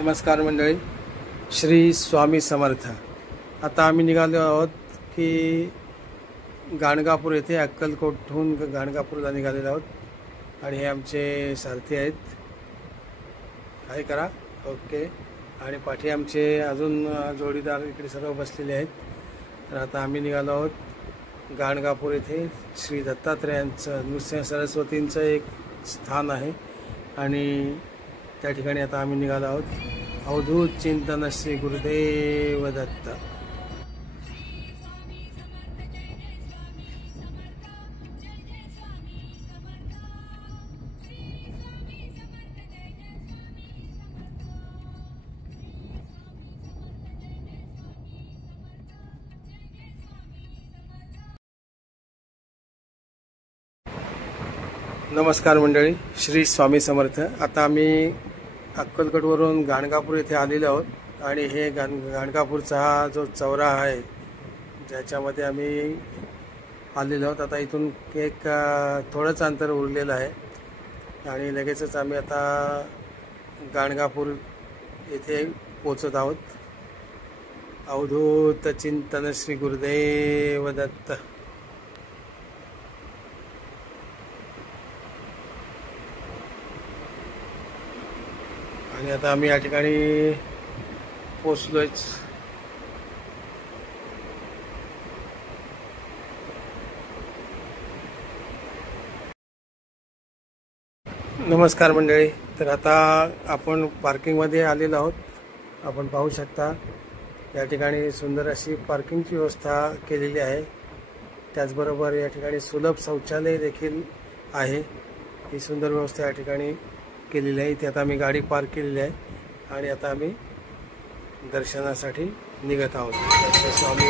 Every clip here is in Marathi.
नमस्कार मंडळी, श्री स्वामी समर्थ। आता आम्ही निघालो आहोत की गाणगापूर येथे अक्कलकोटहून गाणगापूरला निघालेलो आहोत आणि हे आमचे सारथी आहेत। हाय करा, ओके। आणि पाठी आमचे अजून जोडीदार इकडे सर्व बसलेले आहेत। तर आता आम्ही निघालो आहोत गाणगापूर येथे श्री दत्तात्रेयांचं नृसिंह सरस्वतींचं एक स्थान आहे आणि त्या ठिकाणी आता आम्ही निघालो आहोत। अवधूत चिंतन श्री गुरुदेव दत्त। नमस्कार मंडळी, श्री स्वामी समर्थ। आता आम्ही अक्कलकोटवरून गाणगापूर येथे आलेलो आहोत आणि हे गाणगापूरचा हा जो चौराहा आहे ज्याच्यामध्ये आम्ही आलेलो आहोत। आता इथून एक थोडंच अंतर उरलेलं आहे आणि लगेचच आम्ही आता गाणगापूर येथे पोचत आहोत। अवधूत चिंतन श्री गुरुदेव दत्त। आणि आता आम्ही या ठिकाणी पोचलोयच। नमस्कार मंडळी, तर आता आपण पार्किंगमध्ये आलेलो आहोत। आपण पाहू शकता या ठिकाणी सुंदर अशी पार्किंगची व्यवस्था केलेली आहे। त्याचबरोबर या ठिकाणी सुलभ शौचालय देखील आहे। ही सुंदर व्यवस्था या ठिकाणी केलेली आहे। इथे आता आम्ही गाडी पार्क केलेली आहे आणि आता आम्ही दर्शनासाठी निघत आहोत। स्वामी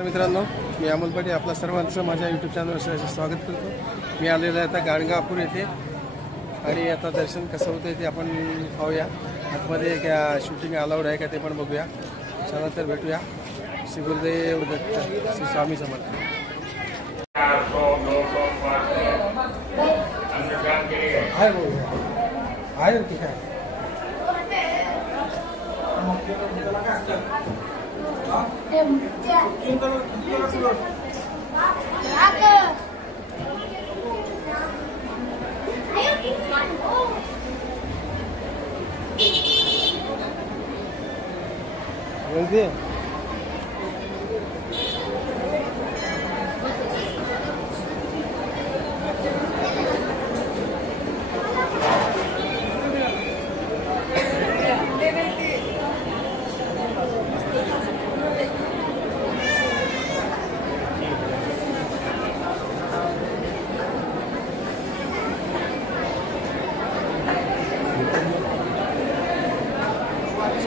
मित्रांनो, मी अमोल पाटील आपला सर्वांचं माझ्या यूट्यूब चॅनलवर स्वागत करतो। मी आलेलो आहे आता गाणगापूर येथे आणि आता दर्शन कसं होतं ते आपण पाहूया। आतमध्ये क्या शूटिंग अलाउड आहे का ते पण बघूया। चला तर भेटूया। श्री गुरुदेव दत्त, श्री स्वामी समर्थ। आहे की काय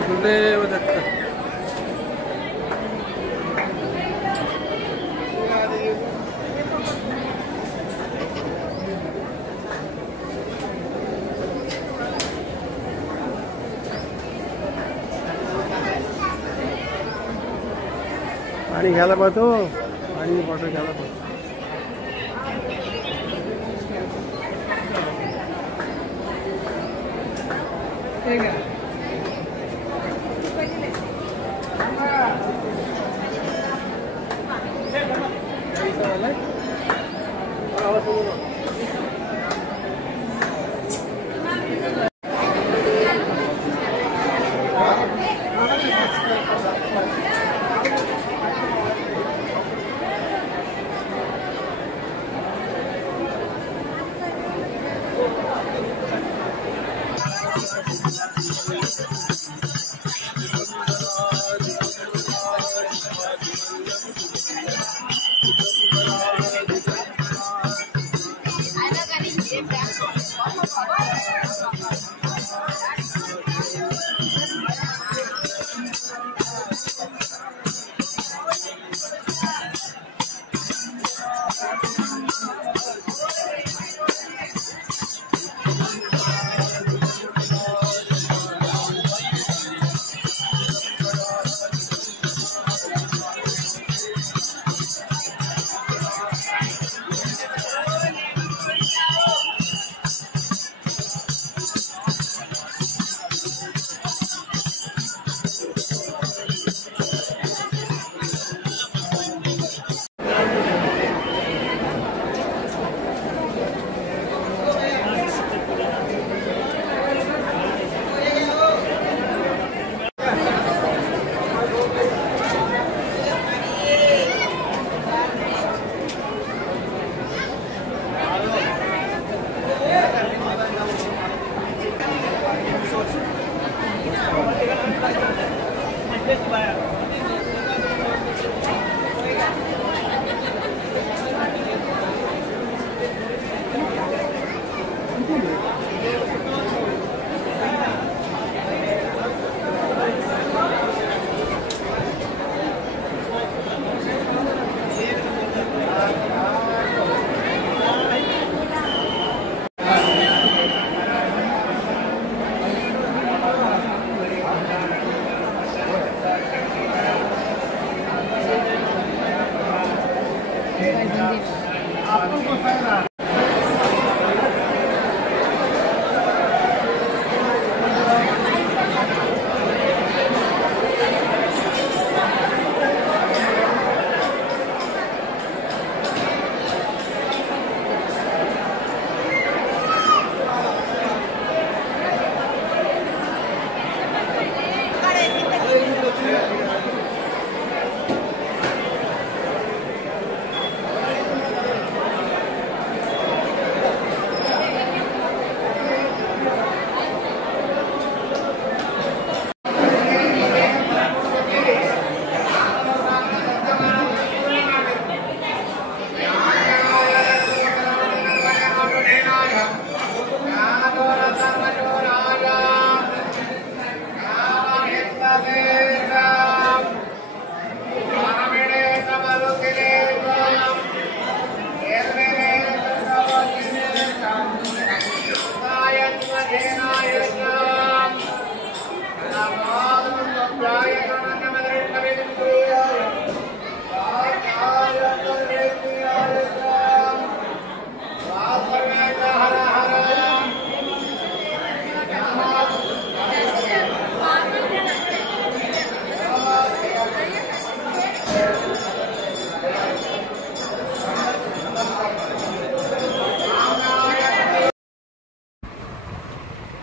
गुरुदेव दत्त। पाणी घ्यायला पाहतो, पाणी बॉटल घ्यायला पाहतो।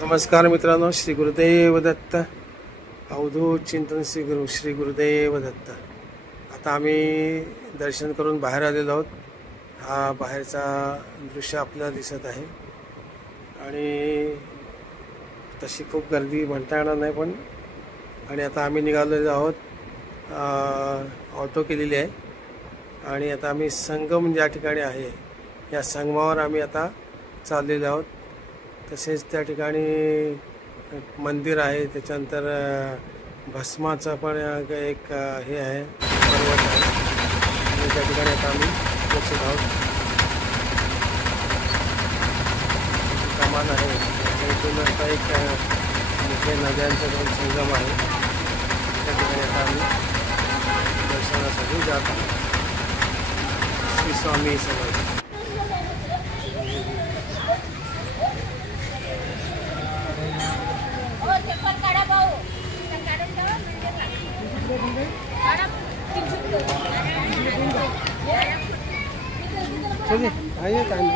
नमस्कार मित्रांनो, श्री गुरुदेव दत्त. अवधूत चिंतन श्री गुरुदेव दत्त. आता आम्ही दर्शन करून बाहेर आलेलो आहोत. हा बाहेरचा दृश्य आपल्याला दिसत आहे आणि तशी खूप गर्दी म्हणता येणार नाही पण. आणि आता आम्ही निघालेलो आहोत. ऑटो केलेली आहे आणि आता आम्ही संगम ज्या ठिकाणी आहे या संगमावर आम्ही आता चाललेलो आहोत. तसेच त्या ठिकाणी मंदिर आहे, त्याच्यानंतर भस्माचं पण एक हे आहे, पर्वत आहे आणि त्या ठिकाणी आता आम्ही पोहोचत आहोत. कमान आहे, इथून आता एक मोठे नद्यांचा दोन संगम आहे, त्या ठिकाणी आता आम्ही दर्शनासाठी जात आहोत. श्री स्वामी समर्थ. चलिए आइए टाइम.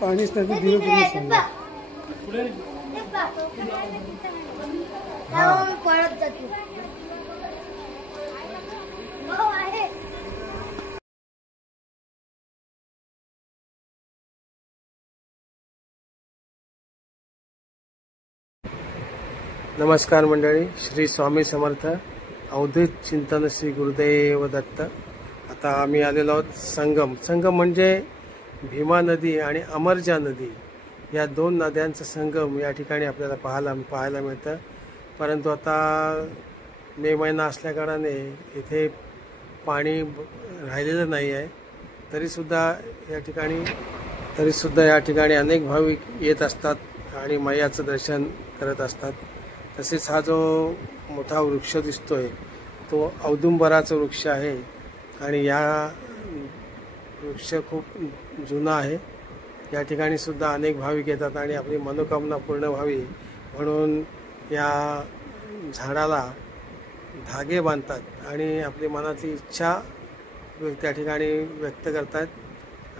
पाणीच नाही दिलं तुम्ही सांगा. पळत जातो. नमस्कार मंडळी, श्री स्वामी समर्थ. अवधूत चिंतन श्री गुरुदेव दत्त. आता आम्ही आलेलो आहोत संगम. संगम म्हणजे भीमा नदी आणि अमरजा नदी या दोन नद्यांचा संगम या ठिकाणी आपल्याला पाहायला मिळतं. परंतु आता मे महिना असल्याकारणाने इथे पाणी राहिलेलं नाही आहे. तरीसुद्धा या ठिकाणी अनेक भाविक येत असतात आणि मैयाचं दर्शन करत असतात। तसेच हा जो मोठा वृक्ष दिसतोय तो औदुंबराचा वृक्ष आहे आणि या वृक्ष खूप जुना आहे। या ठिकाणी सुद्धा अनेक भाविक येतात आणि आपली मनोकामना पूर्ण व्हावी म्हणून या झाडाला धागे बांधतात आणि आपली मनातली इच्छा त्या ठिकाणी व्यक्त करतात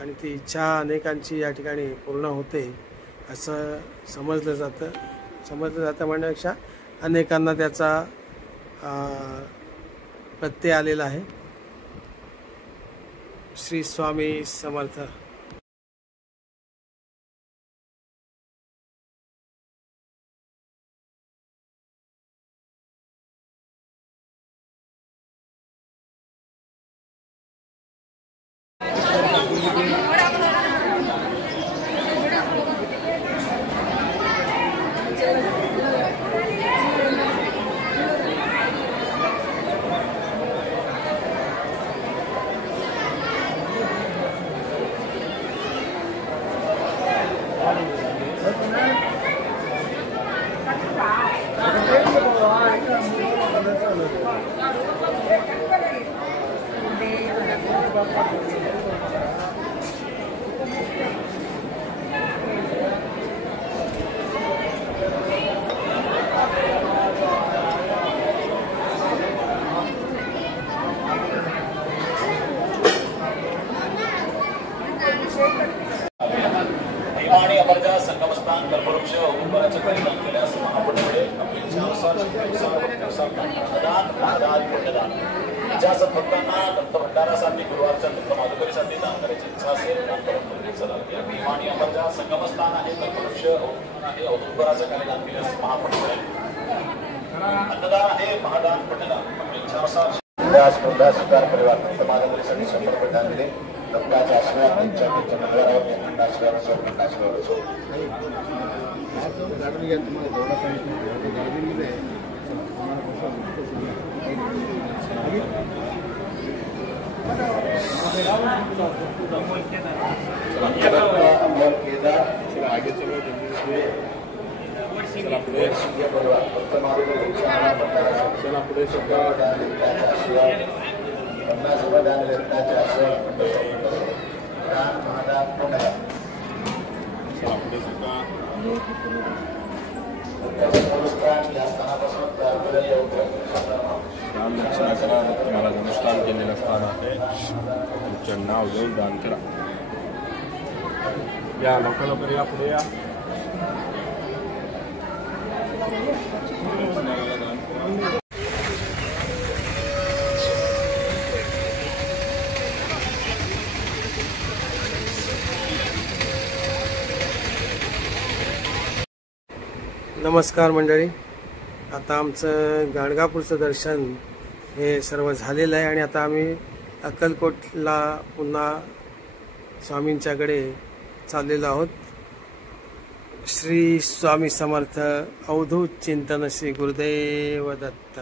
आणि ती इच्छा अनेकांची या ठिकाणी पूर्ण होते असं समजलं जातं म्हणण्यापेक्षा अनेकांना त्याचा प्रत्यय आलेला आहे। श्री स्वामी समर्थ। आणि अमरजा संगमस्थान कल्पवृक्ष औदुंबराच्या परिणाम केल्यास महापुरुषे आपली इच्छानुसार पुण्यदान इच्छासत भक्तांना दत्त भंडारासाठी गुरुवारच्या दत्त माधुकरीसाठी दान करायची इच्छा असेल दान करून आणि अमरजा संगमस्थान आहे कल्पवृक्ष आहे औदुंबराच्या काही दान केल्यास महापुरुषे अन्नदान आहे महादान पुण्यदान आपली इच्छानुसार स्वीकार परिवार दत्त माधुकरीसाठी 100 दान दिले। दत्ताच्या आशीर्वाद त्यांच्या मंदिरावर खंडाशिवावर असो तुम्हाला अनुष्ठान केलेलं स्थान आहे तुमचं नाव घेऊन दान करा। या लोकांना या पुढे या। नमस्कार मंडळी, आता आमचं गाणगापूरचं दर्शन हे सर्व झालेलं आहे आणि आता आम्ही अक्कलकोटला पुन्हा स्वामींच्याकडे चाललेलो आहोत। श्री स्वामी समर्थ। अवधूत चिंतन श्री गुरुदेव दत्त।